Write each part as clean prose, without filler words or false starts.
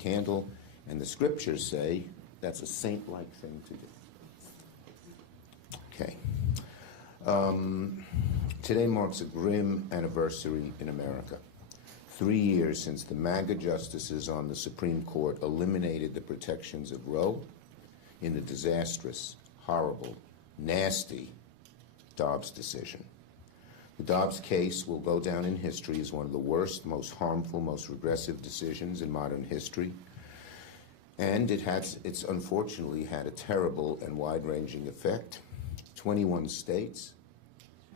candle, and the scriptures say that's a saint-like thing to do. Okay. Today marks a grim anniversary in America. 3 years since the MAGA justices on the Supreme Court eliminated the protections of Roe in the disastrous, horrible, nasty Dobbs decision. The Dobbs case will go down in history as one of the worst, most harmful, most regressive decisions in modern history. And it's unfortunately had a terrible and wide-ranging effect. 21 states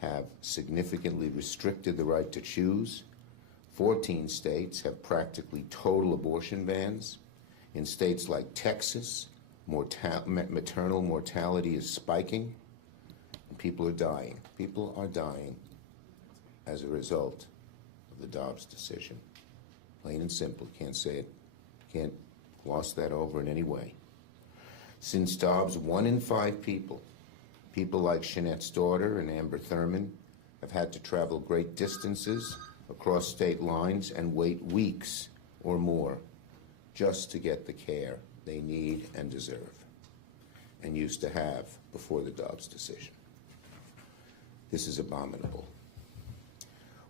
have significantly restricted the right to choose. 14 states have practically total abortion bans. In states like Texas, maternal mortality is spiking, and people are dying. People are dying as a result of the Dobbs decision. Plain and simple. Can't say it, can't gloss that over in any way. Since Dobbs, 1 in 5 people like Shanette's daughter and Amber Thurman, have had to travel great distances across state lines and wait weeks or more just to get the care they need and deserve and used to have before the Dobbs decision. This is abominable.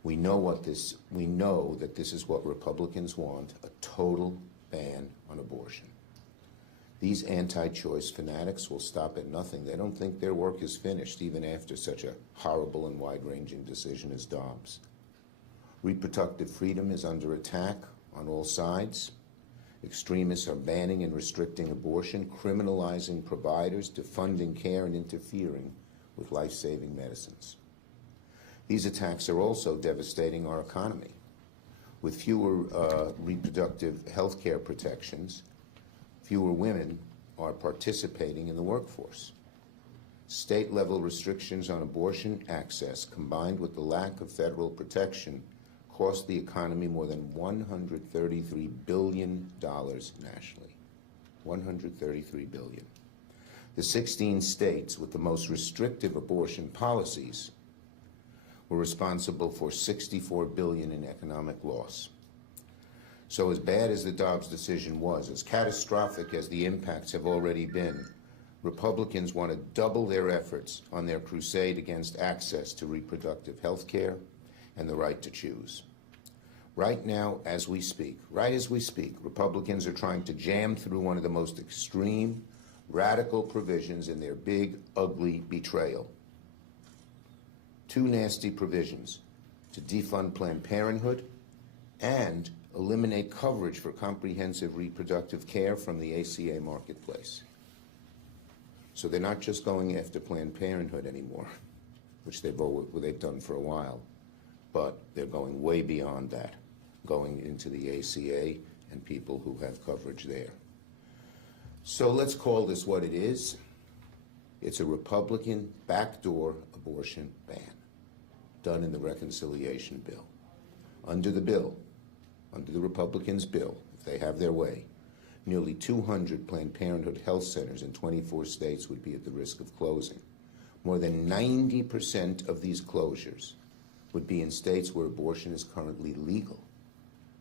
We know that this is what Republicans want, a total ban on abortion. These anti-choice fanatics will stop at nothing. They don't think their work is finished, even after such a horrible and wide-ranging decision as Dobbs. Reproductive freedom is under attack on all sides. Extremists are banning and restricting abortion, criminalizing providers, defunding care, and interfering with life-saving medicines. These attacks are also devastating our economy. With fewer reproductive health care protections, fewer women are participating in the workforce. State-level restrictions on abortion access, combined with the lack of federal protection, cost the economy more than $133 billion nationally. $133 billion. The 16 states with the most restrictive abortion policies were responsible for $64 billion in economic loss. So as bad as the Dobbs decision was, as catastrophic as the impacts have already been, Republicans want to double their efforts on their crusade against access to reproductive health care and the right to choose. Right now, as we speak, Republicans are trying to jam through one of the most extreme, radical provisions in their big, ugly betrayal. 2 nasty provisions: to defund Planned Parenthood and eliminate coverage for comprehensive reproductive care from the ACA marketplace. So they're not just going after Planned Parenthood anymore, which they've done for a while, but they're going way beyond that, going into the ACA and people who have coverage there. So let's call this what it is. It's a Republican backdoor abortion ban done in the reconciliation bill. Under the Republicans' bill, if they have their way, nearly 200 Planned Parenthood health centers in 24 states would be at the risk of closing. More than 90% of these closures would be in states where abortion is currently legal.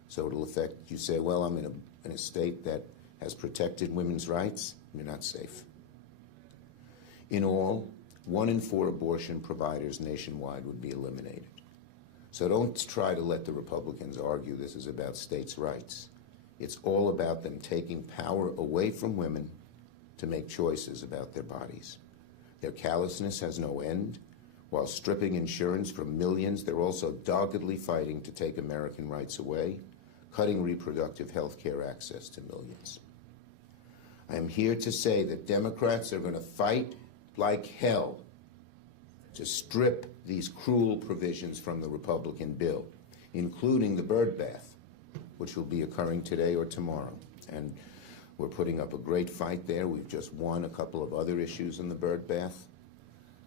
So it'll affect, you say, well, I'm in a state that has protected women's rights. You're not safe. In all, 1 in 4 abortion providers nationwide would be eliminated. So don't try to let the Republicans argue this is about states' rights. It's all about them taking power away from women to make choices about their bodies. Their callousness has no end. While stripping insurance from millions, they're also doggedly fighting to take American rights away, cutting reproductive health care access to millions. I am here to say that Democrats are going to fight like hell to strip these cruel provisions from the Republican bill, including the bird bath, which will be occurring today or tomorrow. And we're putting up a great fight there. We've just won a couple of other issues in the bird bath,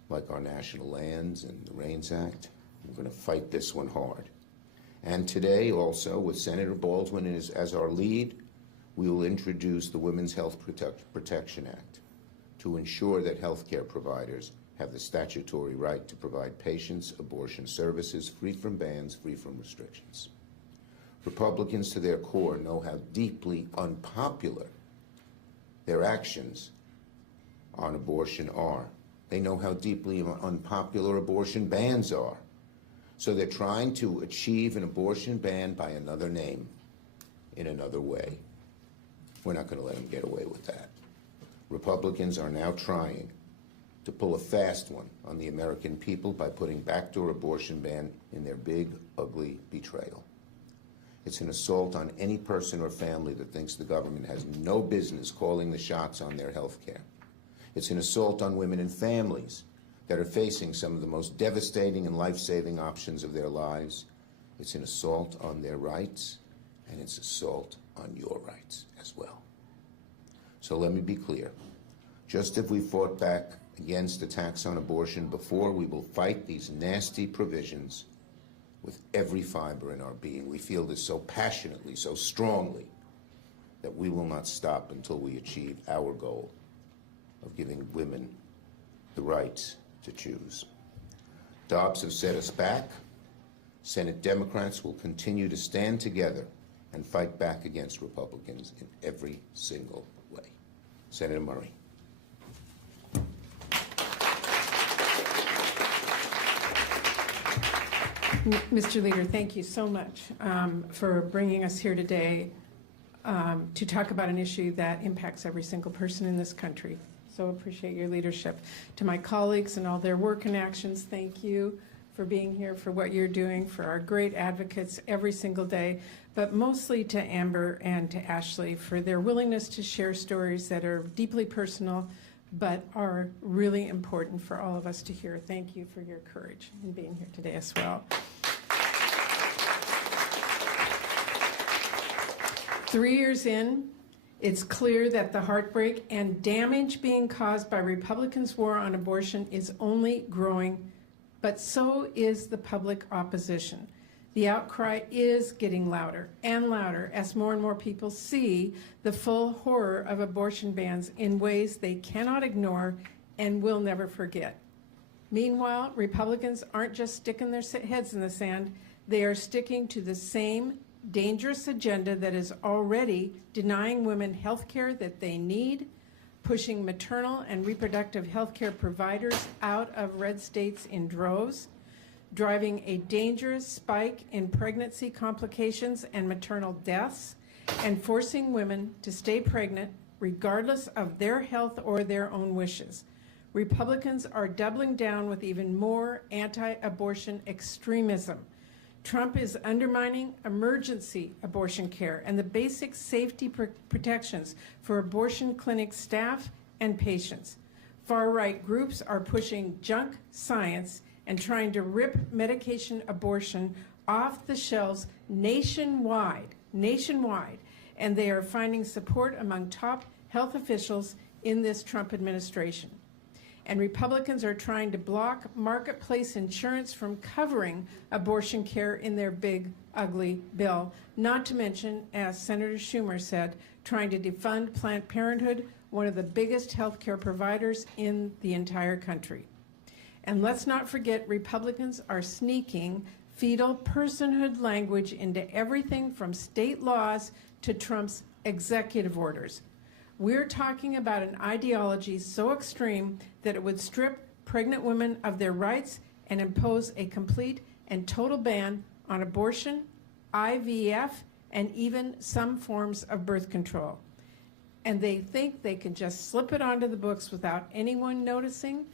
like our national lands and the REINS Act. We're going to fight this one hard. And today also, with Senator Baldwin as our lead, we will introduce the Women's Health Protection Act to ensure that health care providers have the statutory right to provide patients abortion services free from bans, free from restrictions. Republicans to their core know how deeply unpopular their actions on abortion are. They know how deeply unpopular abortion bans are. So they're trying to achieve an abortion ban by another name, in another way. We're not going to let them get away with that. Republicans are now trying to pull a fast one on the American people by putting backdoor abortion ban in their big, ugly betrayal. It's an assault on any person or family that thinks the government has no business calling the shots on their health care. It's an assault on women and families that are facing some of the most devastating and life-saving options of their lives. It's an assault on their rights, and it's an assault on your rights as well. So let me be clear. Just as we fought back against attacks on abortion before, we will fight these nasty provisions with every fiber in our being. We feel this so passionately, so strongly, that we will not stop until we achieve our goal of giving women the right to choose. Dobbs have set us back. Senate Democrats will continue to stand together and fight back against Republicans in every single way. Senator Murray. Mr. Leader, thank you so much for bringing us here today to talk about an issue that impacts every single person in this country. So appreciate your leadership. To my colleagues and all their work and actions, thank you for being here, for what you're doing, for our great advocates every single day, but mostly to Amber and to Ashley for their willingness to share stories that are deeply personal but are really important for all of us to hear. Thank you for your courage in being here today as well. 3 years in, it's clear that the heartbreak and damage being caused by Republicans' war on abortion is only growing, but so is the public opposition. The outcry is getting louder and louder as more and more people see the full horror of abortion bans in ways they cannot ignore and will never forget. Meanwhile, Republicans aren't just sticking their heads in the sand, they are sticking to the same dangerous agenda that is already denying women health care that they need, pushing maternal and reproductive health care providers out of red states in droves, driving a dangerous spike in pregnancy complications and maternal deaths, and forcing women to stay pregnant regardless of their health or their own wishes. Republicans are doubling down with even more anti-abortion extremism. Trump is undermining emergency abortion care and the basic safety protections for abortion clinic staff and patients. Far-right groups are pushing junk science and trying to rip medication abortion off the shelves nationwide, and they are finding support among top health officials in this Trump administration. And Republicans are trying to block marketplace insurance from covering abortion care in their big, ugly bill, not to mention, as Senator Schumer said, trying to defund Planned Parenthood, one of the biggest health care providers in the entire country. And let's not forget, Republicans are sneaking fetal personhood language into everything from state laws to Trump's executive orders. We're talking about an ideology so extreme that it would strip pregnant women of their rights and impose a complete and total ban on abortion, IVF, and even some forms of birth control. And they think they can just slip it onto the books without anyone noticing?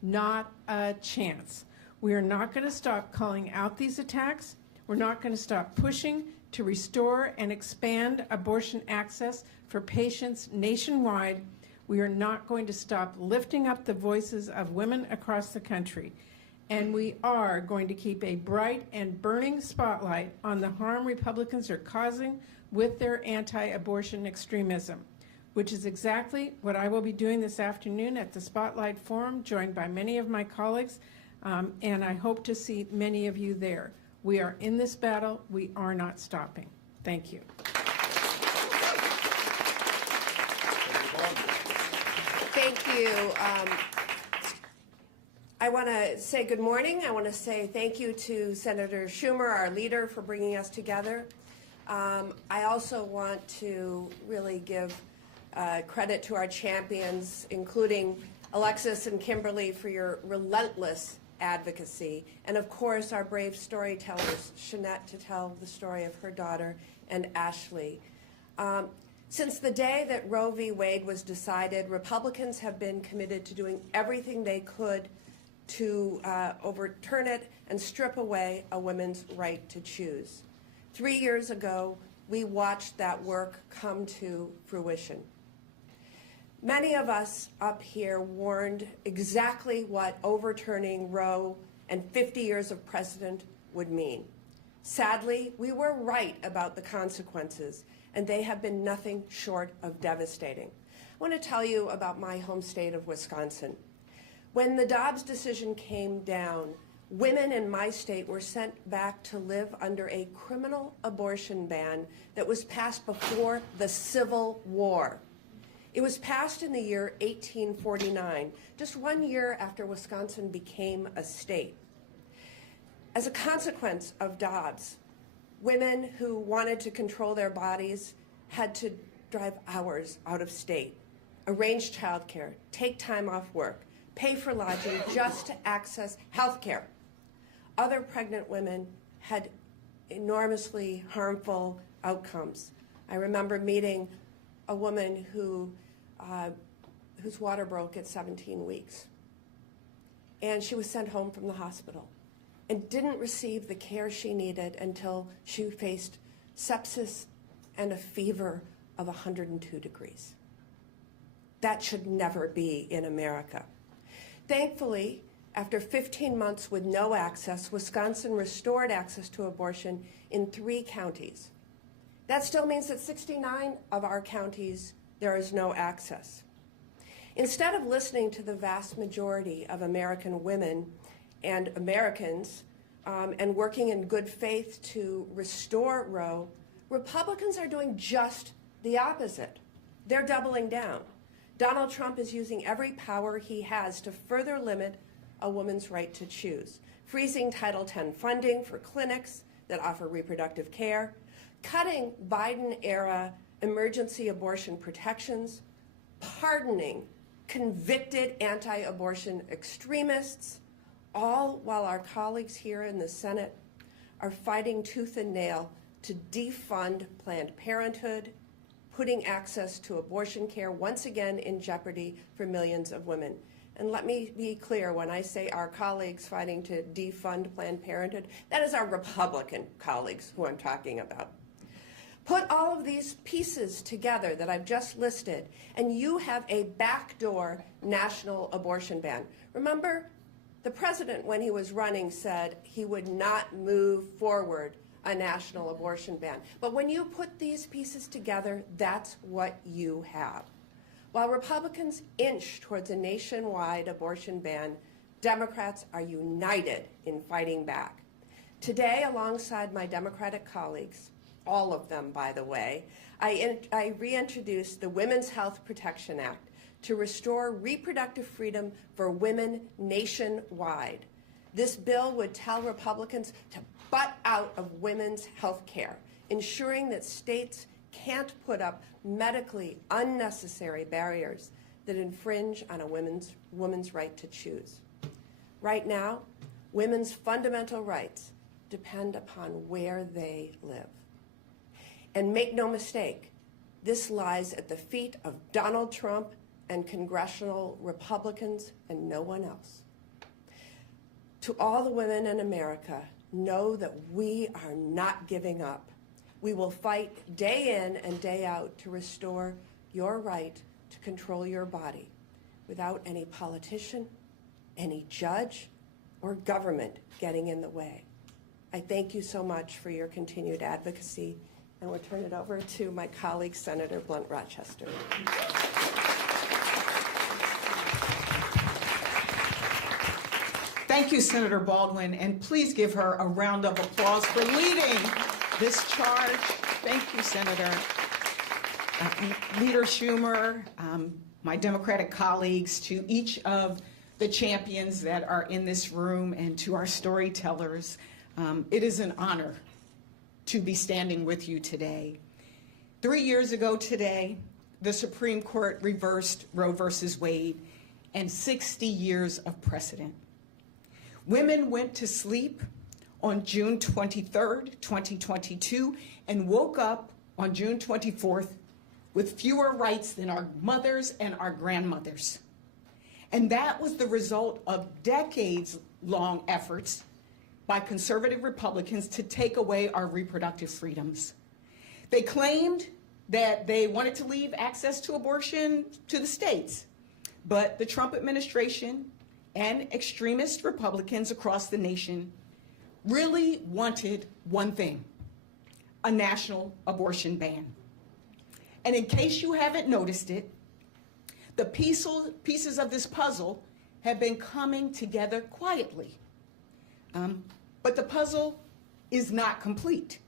Not a chance. We are not going to stop calling out these attacks. We're not going to stop pushing to restore and expand abortion access for patients nationwide. We are not going to stop lifting up the voices of women across the country. And we are going to keep a bright and burning spotlight on the harm Republicans are causing with their anti-abortion extremism, which is exactly what I will be doing this afternoon at the Spotlight Forum, joined by many of my colleagues, and I hope to see many of you there. We are in this battle. We are not stopping. Thank you. Thank you. I want to say good morning. I want to say thank you to Senator Schumer, our leader, for bringing us together. I also want to really give credit to our champions, including Alexis and Kimberly, for your relentless advocacy, and of course our brave storytellers, Shanette to tell the story of her daughter, and Ashley. Since the day that Roe v. Wade was decided, Republicans have been committed to doing everything they could to overturn it and strip away a woman's right to choose. 3 years ago, we watched that work come to fruition. Many of us up here warned exactly what overturning Roe and 50 years of precedent would mean. Sadly, we were right about the consequences, and they have been nothing short of devastating. I want to tell you about my home state of Wisconsin. When the Dobbs decision came down, women in my state were sent back to live under a criminal abortion ban that was passed before the Civil War. It was passed in the year 1849, just 1 year after Wisconsin became a state. As a consequence of Dobbs, women who wanted to control their bodies had to drive hours out of state, arrange childcare, take time off work, pay for lodging just to access health care. Other pregnant women had enormously harmful outcomes. I remember meeting a woman whose water broke at 17 weeks. And she was sent home from the hospital and didn't receive the care she needed until she faced sepsis and a fever of 102 degrees. That should never be in America. Thankfully, after 15 months with no access, Wisconsin restored access to abortion in 3 counties. That still means that 69 of our counties there is no access. Instead of listening to the vast majority of American women and Americans and working in good faith to restore Roe, Republicans are doing just the opposite. They're doubling down. Donald Trump is using every power he has to further limit a woman's right to choose, freezing Title X funding for clinics that offer reproductive care, cutting Biden-era emergency abortion protections, pardoning convicted anti-abortion extremists, all while our colleagues here in the Senate are fighting tooth and nail to defund Planned Parenthood, putting access to abortion care once again in jeopardy for millions of women. And let me be clear, when I say our colleagues fighting to defund Planned Parenthood, that is our Republican colleagues who I'm talking about. Put all of these pieces together that I've just listed, and you have a backdoor national abortion ban. Remember, the president, when he was running, said he would not move forward a national abortion ban. But when you put these pieces together, that's what you have. While Republicans inch towards a nationwide abortion ban, Democrats are united in fighting back. Today, alongside my Democratic colleagues, all of them, by the way, I reintroduced the Women's Health Protection Act to restore reproductive freedom for women nationwide. This bill would tell Republicans to butt out of women's health care, ensuring that states can't put up medically unnecessary barriers that infringe on a woman's right to choose. Right now, women's fundamental rights depend upon where they live. And make no mistake, this lies at the feet of Donald Trump and congressional Republicans and no one else. To all the women in America, know that we are not giving up. We will fight day in and day out to restore your right to control your body without any politician, any judge, or government getting in the way. I thank you so much for your continued advocacy, and we'll turn it over to my colleague, Senator Blunt Rochester. Thank you, Senator Baldwin, and please give her a round of applause for leading this charge. Thank you, Senator. Leader Schumer, my Democratic colleagues, to each of the champions that are in this room, and to our storytellers. It is an honor to be standing with you today. 3 years ago today, the Supreme Court reversed Roe versus Wade and 60 years of precedent. Women went to sleep on June 23rd, 2022, and woke up on June 24th with fewer rights than our mothers and our grandmothers. And that was the result of decades-long efforts by conservative Republicans to take away our reproductive freedoms. They claimed that they wanted to leave access to abortion to the states, but the Trump administration and extremist Republicans across the nation really wanted one thing: a national abortion ban. And in case you haven't noticed it, the pieces of this puzzle have been coming together quietly. But the puzzle is not complete.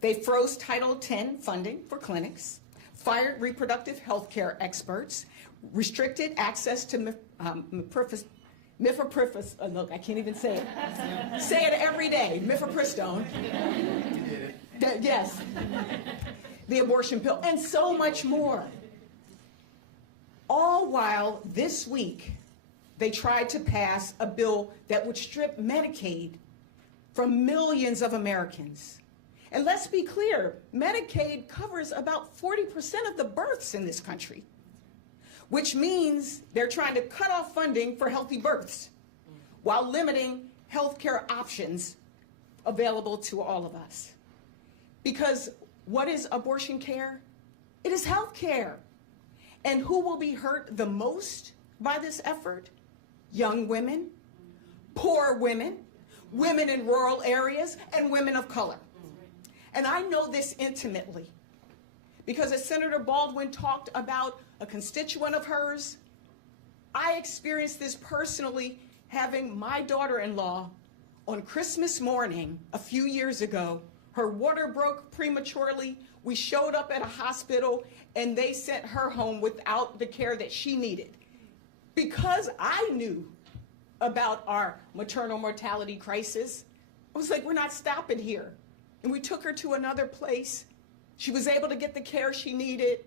They froze Title X funding for clinics, fired reproductive health care experts, restricted access to mifepristone. Look, I can't even say it. Say it every day, mifepristone. Yes. The abortion pill, and so much more. All while this week, they tried to pass a bill that would strip Medicaid from millions of Americans. And let's be clear, Medicaid covers about 40% of the births in this country, which means they're trying to cut off funding for healthy births while limiting health care options available to all of us. Because what is abortion care? It is health care. And who will be hurt the most by this effort? Young women, poor women, women in rural areas, and women of color. And I know this intimately because as Senator Baldwin talked about a constituent of hers, I experienced this personally having my daughter-in-law on Christmas morning a few years ago. Her water broke prematurely. We showed up at a hospital and they sent her home without the care that she needed. Because I knew about our maternal mortality crisis, I was like, we're not stopping here. And we took her to another place. She was able to get the care she needed.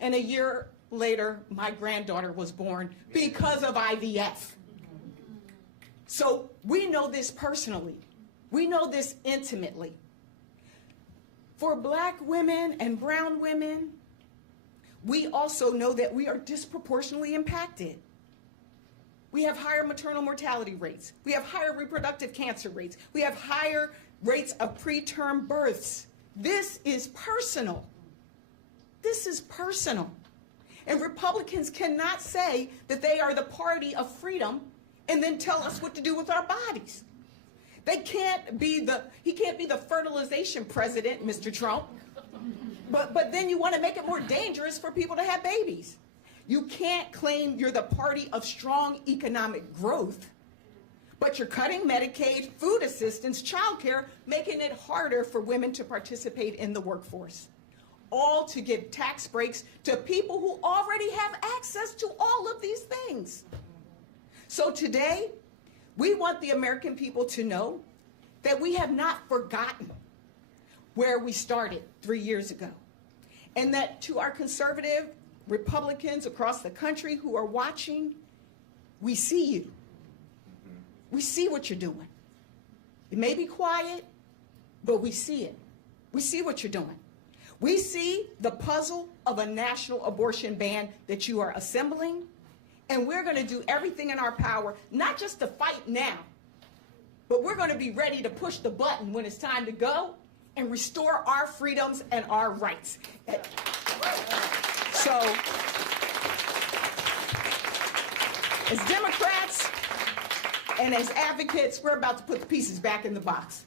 And a year later, my granddaughter was born because of IVF. So we know this personally. We know this intimately. For Black women and brown women, we also know that we are disproportionately impacted. We have higher maternal mortality rates. We have higher reproductive cancer rates. We have higher rates of preterm births. This is personal. This is personal. And Republicans cannot say that they are the party of freedom and then tell us what to do with our bodies. He can't be the fertilization president, Mr. Trump, but then you want to make it more dangerous for people to have babies. You can't claim you're the party of strong economic growth, but you're cutting Medicaid, food assistance, childcare, making it harder for women to participate in the workforce, all to give tax breaks to people who already have access to all of these things. So today, we want the American people to know that we have not forgotten where we started 3 years ago, and that to our conservative Republicans across the country who are watching, we see you. We see what you're doing. It may be quiet, but we see it. We see what you're doing. We see the puzzle of a national abortion ban that you are assembling, and we're going to do everything in our power, not just to fight now, but we're going to be ready to push the button when it's time to go and restore our freedoms and our rights. So, as Democrats and as advocates, we're about to put the pieces back in the box.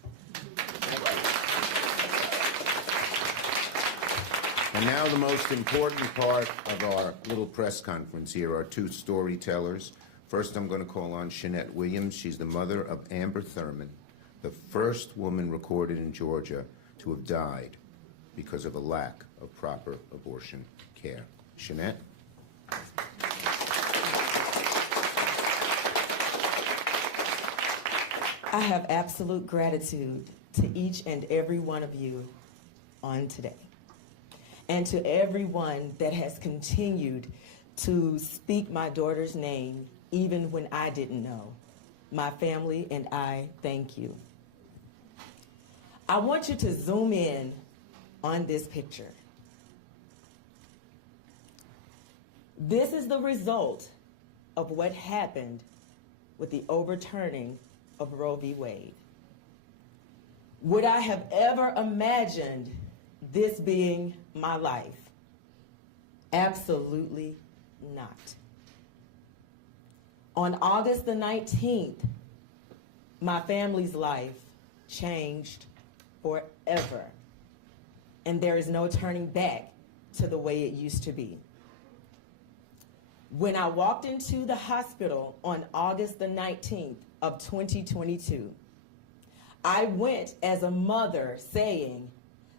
And now the most important part of our little press conference here are two storytellers. First, I'm going to call on Shanette Williams. She's the mother of Amber Thurman, the first woman recorded in Georgia to have died because of a lack of proper abortion care. Shanette? I have absolute gratitude to each and every one of you on today, and to everyone that has continued to speak my daughter's name even when I didn't know. My family and I thank you. I want you to zoom in on this picture. This is the result of what happened with the overturning of Roe v. Wade. Would I have ever imagined this being my life? Absolutely not. On August the 19th, my family's life changed forever. And there is no turning back to the way it used to be. When I walked into the hospital on August the 19th of 2022, I went as a mother saying,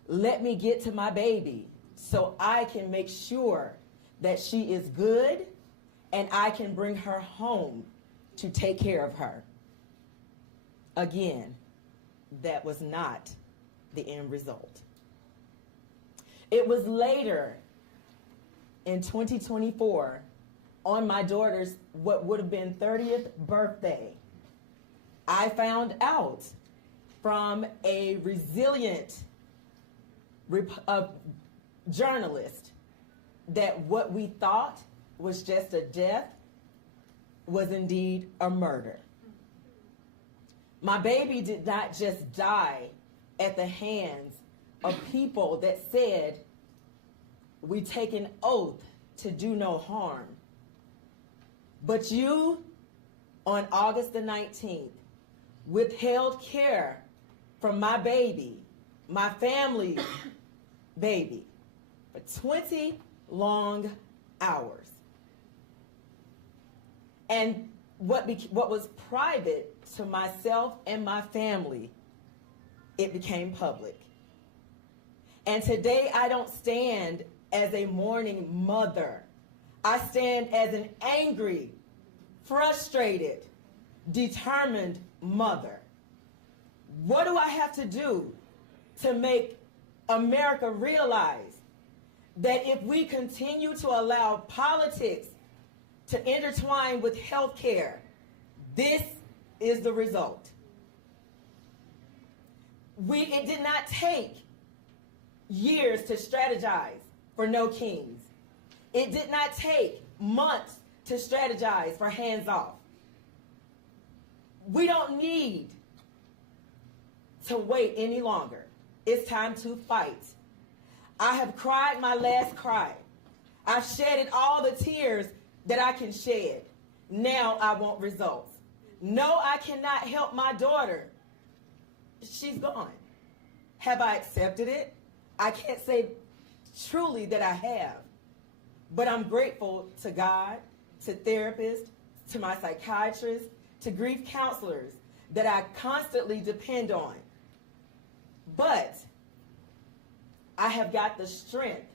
let me get to my baby so I can make sure that she is good and I can bring her home to take care of her. Again, that was not the end result. It was later in 2024, on my daughter's what would have been 30th birthday, I found out from a resilient journalist that what we thought was just a death was indeed a murder. My baby did not just die at the hands of people that said, we take an oath to do no harm. But you, on August the 19th, withheld care from my baby, my family's baby, for 20 long hours. And what was private to myself and my family, it became public. And today I don't stand as a mourning mother. I stand as an angry, frustrated, determined mother. What do I have to do to make America realize that if we continue to allow politics to intertwine with health care, this is the result? It did not take years to strategize for No Kings. It did not take months to strategize for hands off. We don't need to wait any longer. It's time to fight. I have cried my last cry. I've shedded all the tears that I can shed. Now I want results. No, I cannot help my daughter. She's gone. Have I accepted it? I can't say truly that I have. But I'm grateful to God, to therapists, to my psychiatrists, to grief counselors that I constantly depend on. But I have got the strength,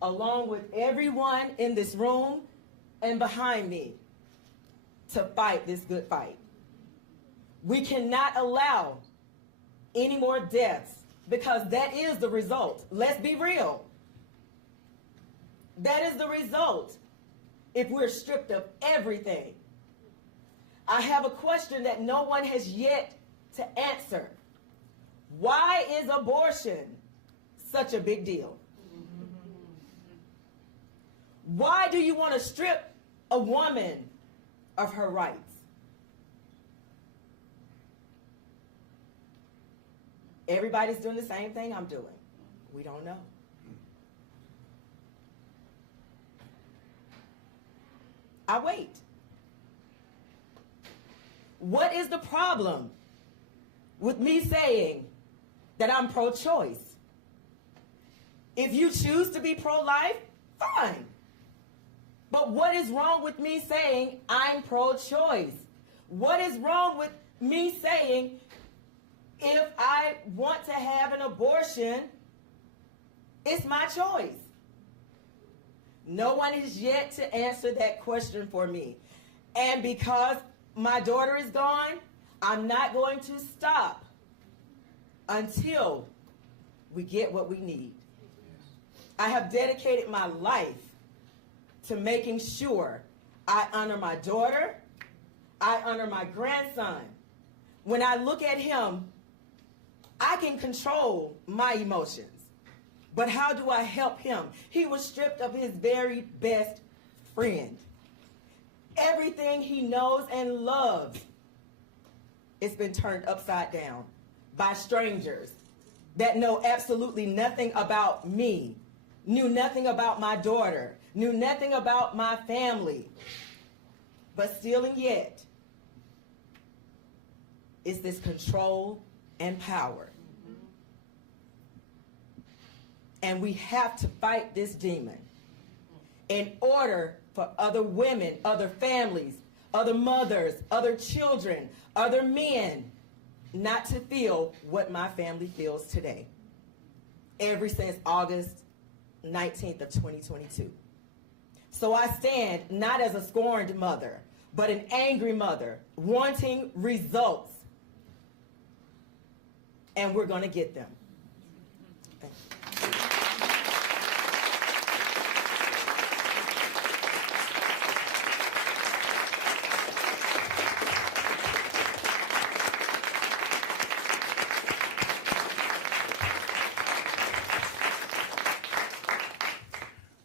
along with everyone in this room and behind me, to fight this good fight. We cannot allow any more deaths, because that is the result. Let's be real. That is the result if we're stripped of everything. I have a question that no one has yet to answer. Why is abortion such a big deal? Why do you want to strip a woman of her rights? Everybody's doing the same thing I'm doing. We don't know. I wait. What is the problem with me saying that I'm pro-choice? If you choose to be pro-life, fine. But what is wrong with me saying I'm pro-choice? What is wrong with me saying if I want to have an abortion, it's my choice? No one is yet to answer that question for me. And because my daughter is gone, I'm not going to stop until we get what we need. I have dedicated my life to making sure I honor my daughter, I honor my grandson. When I look at him, I can control my emotions. But how do I help him? He was stripped of his very best friend. Everything he knows and loves, it's been turned upside down by strangers that know absolutely nothing about me, knew nothing about my daughter, knew nothing about my family. But still and yet, it's this control and power. And we have to fight this demon in order for other women, other families, other mothers, other children, other men not to feel what my family feels today. Ever since August 19th of 2022. So I stand not as a scorned mother, but an angry mother wanting results. And we're going to get them. Thank you.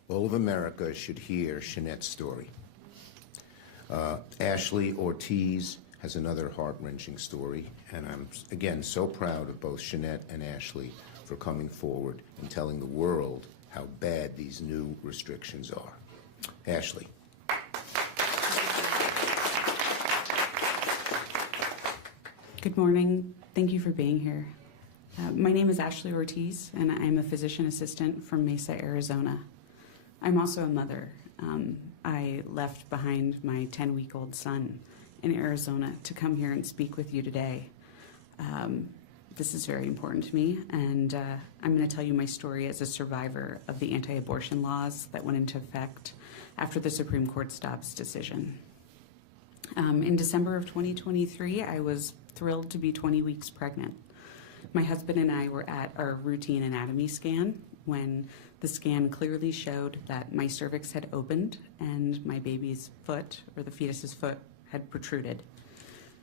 All of America should hear Shanette's story. Ashley Ortiz has another heart-wrenching story, and I'm, again, so proud of both Shanette and Ashley for coming forward and telling the world how bad these new restrictions are. Ashley. Good morning. Thank you for being here. My name is Ashley Ortiz, and I'm a physician assistant from Mesa, Arizona. I'm also a mother. I left behind my 10-week-old son in Arizona to come here and speak with you today. This is very important to me, and I'm going to tell you my story as a survivor of the anti-abortion laws that went into effect after the Supreme Court's Dobbs decision. In December of 2023, I was thrilled to be 20 weeks pregnant. My husband and I were at our routine anatomy scan when the scan clearly showed that my cervix had opened and my baby's foot, or the fetus's foot, had protruded.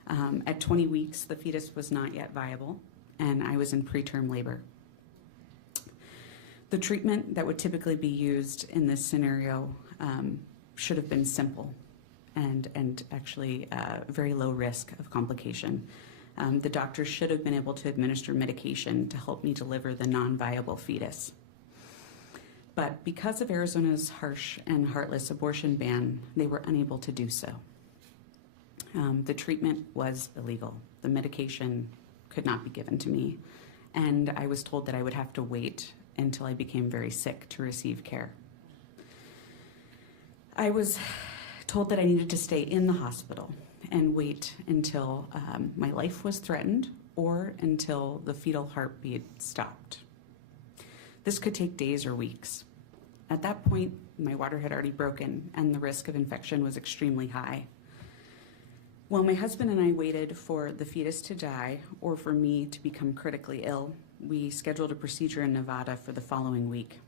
At 20 weeks, the fetus was not yet viable, and I was in preterm labor. The treatment that would typically be used in this scenario should have been simple and actually very low risk of complication. The doctor should have been able to administer medication to help me deliver the non-viable fetus. But because of Arizona's harsh and heartless abortion ban, they were unable to do so. The treatment was illegal. The medication could not be given to me, and I was told that I would have to wait until I became very sick to receive care. I was told that I needed to stay in the hospital and wait until my life was threatened or until the fetal heartbeat stopped. This could take days or weeks. At that point, my water had already broken and the risk of infection was extremely high. While my husband and I waited for the fetus to die or for me to become critically ill, we scheduled a procedure in Nevada for the following week.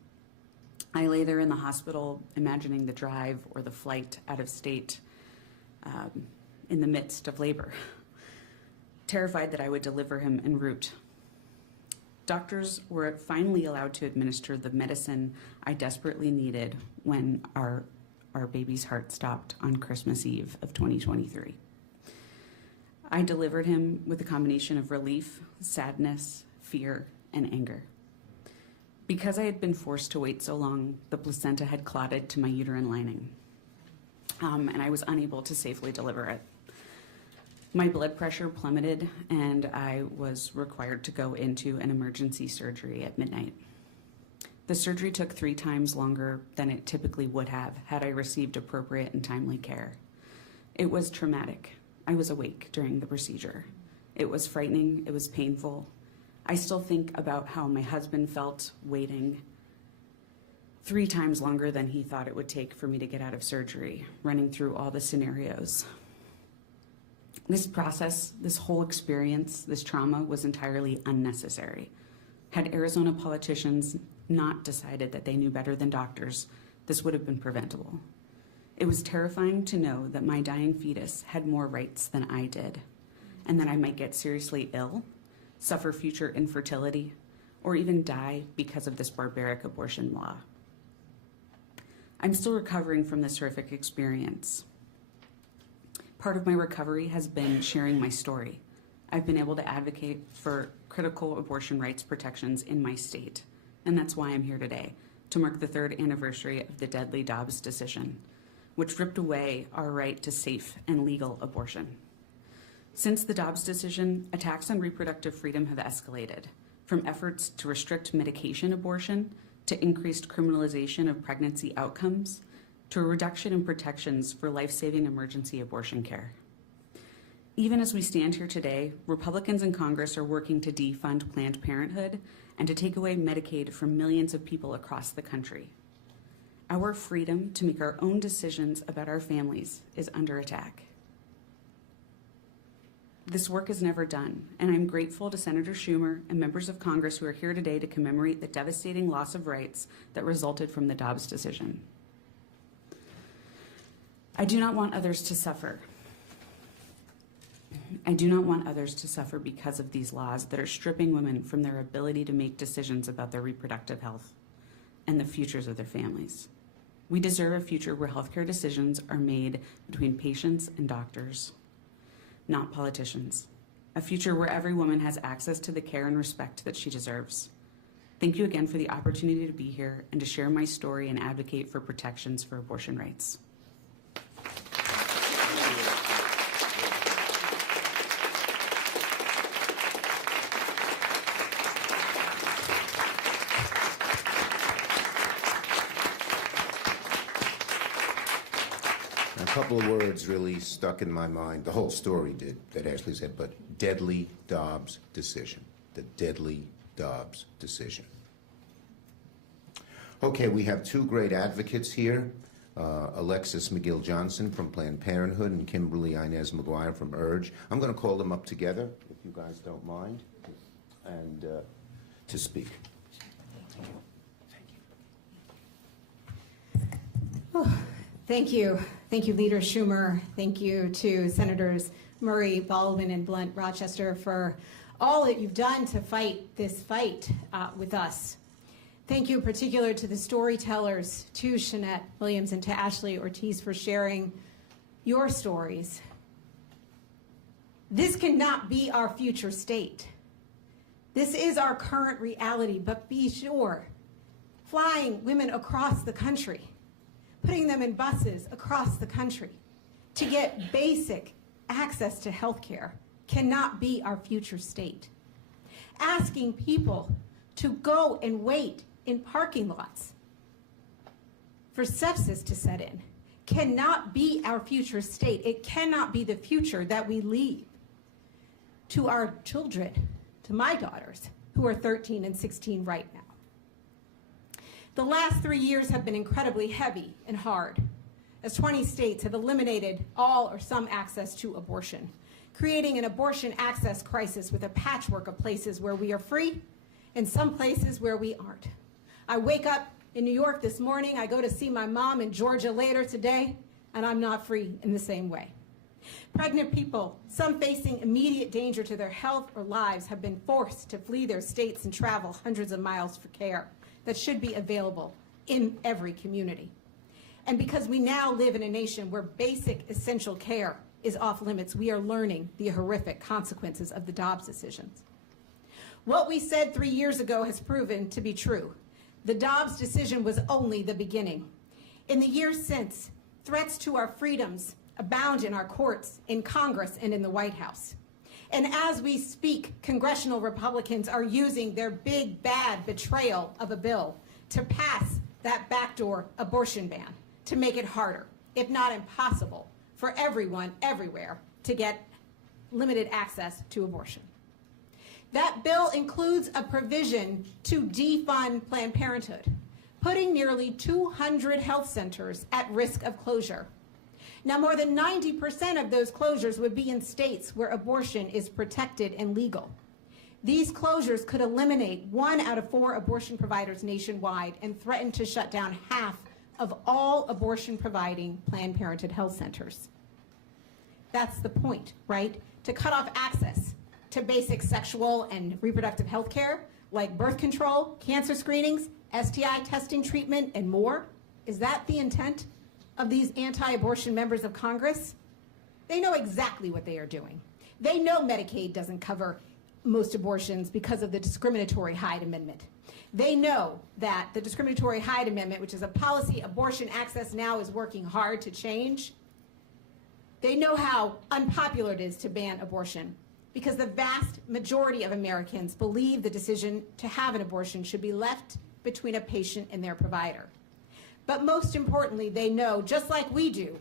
I lay there in the hospital, imagining the drive or the flight out of state in the midst of labor, terrified that I would deliver him en route. Doctors were finally allowed to administer the medicine I desperately needed when our baby's heart stopped on Christmas Eve of 2023. I delivered him with a combination of relief, sadness, fear, and anger. Because I had been forced to wait so long, the placenta had clotted to my uterine lining, and I was unable to safely deliver it. My blood pressure plummeted, and I was required to go into an emergency surgery at midnight. The surgery took 3 times longer than it typically would have had I received appropriate and timely care. It was traumatic. I was awake during the procedure. It was frightening, it was painful. I still think about how my husband felt waiting 3 times longer than he thought it would take for me to get out of surgery, running through all the scenarios. This process, this whole experience, this trauma was entirely unnecessary. Had Arizona politicians not decided that they knew better than doctors, this would have been preventable. It was terrifying to know that my dying fetus had more rights than I did, and that I might get seriously ill, suffer future infertility, or even die because of this barbaric abortion law. I'm still recovering from this horrific experience. Part of my recovery has been sharing my story. I've been able to advocate for critical abortion rights protections in my state, and that's why I'm here today, to mark the 3rd anniversary of the deadly Dobbs decision, which ripped away our right to safe and legal abortion. Since the Dobbs decision, attacks on reproductive freedom have escalated, from efforts to restrict medication abortion to increased criminalization of pregnancy outcomes, to a reduction in protections for life-saving emergency abortion care. Even as we stand here today, Republicans in Congress are working to defund Planned Parenthood and to take away Medicaid from millions of people across the country. Our freedom to make our own decisions about our families is under attack. This work is never done, and I'm grateful to Senator Schumer and members of Congress who are here today to commemorate the devastating loss of rights that resulted from the Dobbs decision. I do not want others to suffer. I do not want others to suffer because of these laws that are stripping women from their ability to make decisions about their reproductive health and the futures of their families. We deserve a future where healthcare decisions are made between patients and doctors, not politicians. A future where every woman has access to the care and respect that she deserves. Thank you again for the opportunity to be here and to share my story and advocate for protections for abortion rights. A couple of words really stuck in my mind. The whole story did, that Ashley said, but deadly Dobbs decision. The deadly Dobbs decision. Okay, we have 2 great advocates here. Alexis McGill Johnson from Planned Parenthood and Kimberly Inez McGuire from URGE. I'm going to call them up together, if you guys don't mind, and to speak. Thank you. Thank you, Leader Schumer. Thank you to Senators Murray, Baldwin, and Blunt Rochester for all that you've done to fight this fight with us. Thank you in particular to the storytellers, to Shanette Williams and to Ashley Ortiz for sharing your stories. This cannot be our future state. This is our current reality, but be sure, flying women across the country, putting them in buses across the country to get basic access to health care cannot be our future state. Asking people to go and wait in parking lots for sepsis to set in cannot be our future state. It cannot be the future that we leave to our children, to my daughters, who are 13 and 16 right now. The last 3 years have been incredibly heavy and hard, as 20 states have eliminated all or some access to abortion, creating an abortion access crisis with a patchwork of places where we are free and some places where we aren't. I wake up in New York this morning, I go to see my mom in Georgia later today, and I'm not free in the same way. Pregnant people, some facing immediate danger to their health or lives, have been forced to flee their states and travel hundreds of miles for care that should be available in every community. And because we now live in a nation where basic essential care is off limits, we are learning the horrific consequences of the Dobbs decisions. What we said 3 years ago has proven to be true. The Dobbs decision was only the beginning. In the years since, threats to our freedoms abound in our courts, in Congress, and in the White House. And as we speak, congressional Republicans are using their big, bad betrayal of a bill to pass that backdoor abortion ban to make it harder, if not impossible, for everyone, everywhere, to get limited access to abortion. That bill includes a provision to defund Planned Parenthood, putting nearly 200 health centers at risk of closure. Now, more than 90% of those closures would be in states where abortion is protected and legal. These closures could eliminate 1 out of 4 abortion providers nationwide and threaten to shut down half of all abortion-providing Planned Parenthood health centers. That's the point, right? To cut off access to basic sexual and reproductive health care, like birth control, cancer screenings, STI testing treatment, and more. Is that the intent of these anti-abortion members of Congress? They know exactly what they are doing. They know Medicaid doesn't cover most abortions because of the discriminatory Hyde Amendment. They know that the discriminatory Hyde Amendment, which is a policy abortion access now is working hard to change, they know how unpopular it is to ban abortion because the vast majority of Americans believe the decision to have an abortion should be left between a patient and their provider. But most importantly, they know, just like we do,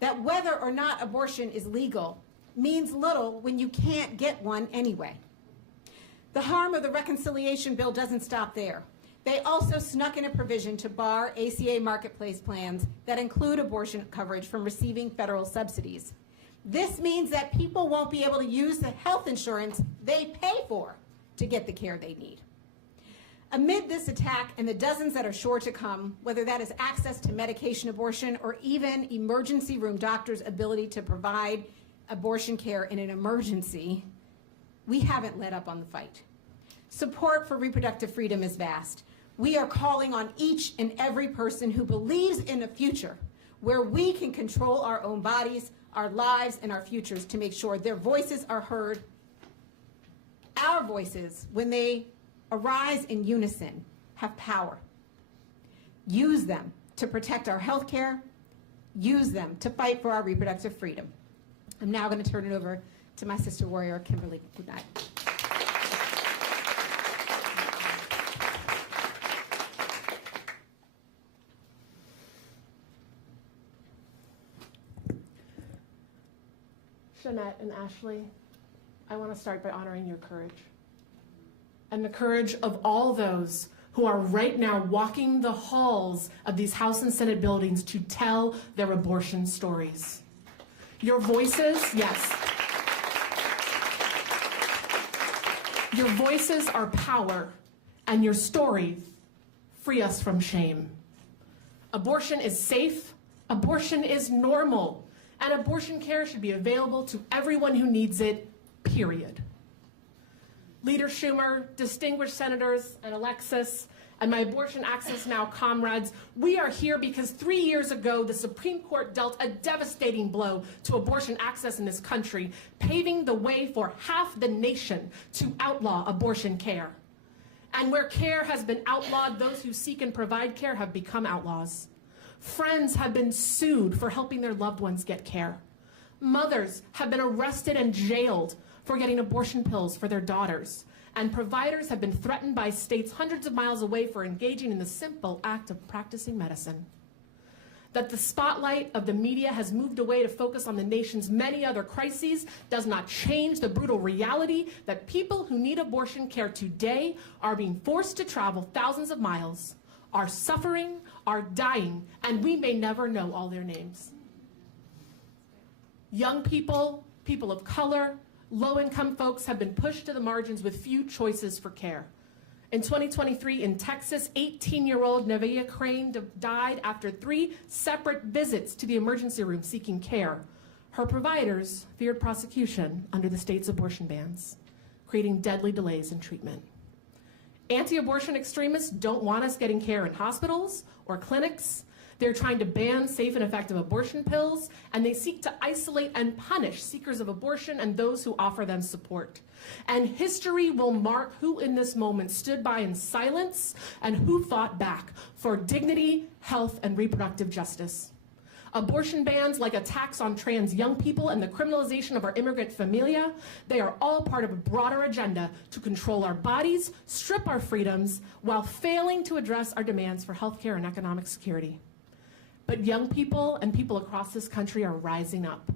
that whether or not abortion is legal means little when you can't get one anyway. The harm of the reconciliation bill doesn't stop there. They also snuck in a provision to bar ACA marketplace plans that include abortion coverage from receiving federal subsidies. This means that people won't be able to use the health insurance they pay for to get the care they need. Amid this attack and the dozens that are sure to come, whether that is access to medication abortion or even emergency room doctors' ability to provide abortion care in an emergency, we haven't let up on the fight. Support for reproductive freedom is vast. We are calling on each and every person who believes in a future where we can control our own bodies, our lives, and our futures to make sure their voices are heard. Our voices, when they arise in unison, have power. Use them to protect our health care. Use them to fight for our reproductive freedom. I'm now going to turn it over to my sister warrior, Kimberly. Good night. Jeanette and Ashley, I want to start by honoring your courage and the courage of all those who are right now walking the halls of these House and Senate buildings to tell their abortion stories. Your voices, yes. Your voices are power, and your stories free us from shame. Abortion is safe, abortion is normal, and abortion care should be available to everyone who needs it, period. Leader Schumer, distinguished senators, and Alexis, and my Abortion Access Now comrades, we are here because 3 years ago, the Supreme Court dealt a devastating blow to abortion access in this country, paving the way for half the nation to outlaw abortion care. And where care has been outlawed, those who seek and provide care have become outlaws. Friends have been sued for helping their loved ones get care. Mothers have been arrested and jailed for getting abortion pills for their daughters. And providers have been threatened by states hundreds of miles away for engaging in the simple act of practicing medicine. That the spotlight of the media has moved away to focus on the nation's many other crises does not change the brutal reality that people who need abortion care today are being forced to travel thousands of miles, are suffering, are dying, and we may never know all their names. Young people, people of color, low-income folks have been pushed to the margins with few choices for care. In 2023 in Texas, 18-year-old Nevaeh Crane died after 3 separate visits to the emergency room seeking care. Her providers feared prosecution under the state's abortion bans, creating deadly delays in treatment. Anti-abortion extremists don't want us getting care in hospitals or clinics. They're trying to ban safe and effective abortion pills, and they seek to isolate and punish seekers of abortion and those who offer them support. And history will mark who in this moment stood by in silence and who fought back for dignity, health, and reproductive justice. Abortion bans, like attacks on trans young people and the criminalization of our immigrant familia, they are all part of a broader agenda to control our bodies, strip our freedoms, while failing to address our demands for healthcare and economic security. But young people and people across this country are rising up.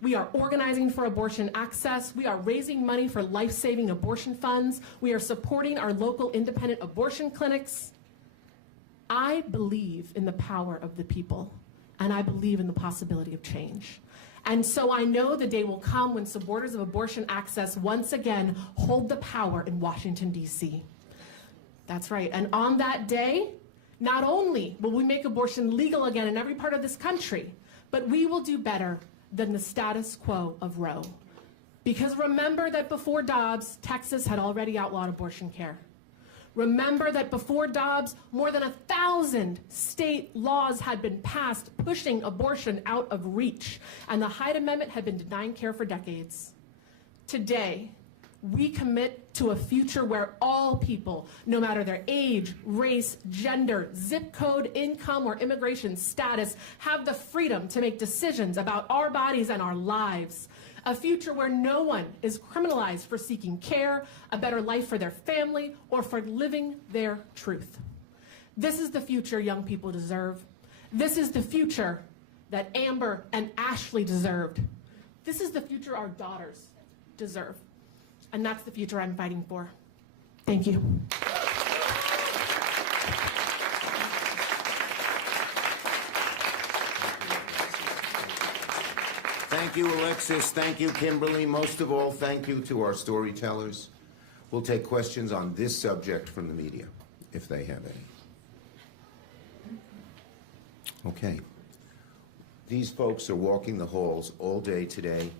We are organizing for abortion access. We are raising money for life-saving abortion funds. We are supporting our local independent abortion clinics. I believe in the power of the people, and I believe in the possibility of change. And so I know the day will come when supporters of abortion access once again hold the power in Washington, D.C. That's right. And on that day, not only will we make abortion legal again in every part of this country, but we will do better than the status quo of Roe. Because remember that before Dobbs, Texas had already outlawed abortion care. Remember that before Dobbs, more than 1,000 state laws had been passed pushing abortion out of reach, and the Hyde Amendment had been denying care for decades. Today, we commit to a future where all people, no matter their age, race, gender, zip code, income, or immigration status, have the freedom to make decisions about our bodies and our lives. A future where no one is criminalized for seeking care, a better life for their family, or for living their truth. This is the future young people deserve. This is the future that Amber and Ashley deserved. This is the future our daughters deserve. And that's the future I'm fighting for. Thank you. Thank you, Alexis. Thank you, Kimberly. Most of all, thank you to our storytellers. We'll take questions on this subject from the media, if they have any. Okay. These folks are walking the halls all day today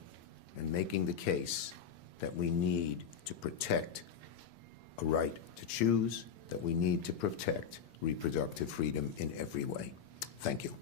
and making the case that we need to protect a right to choose, that we need to protect reproductive freedom in every way. Thank you.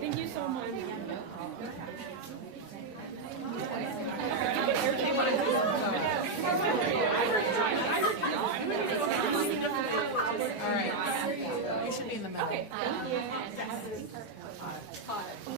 Thank you so much. All right. You should be in the middle. Okay. Thank you.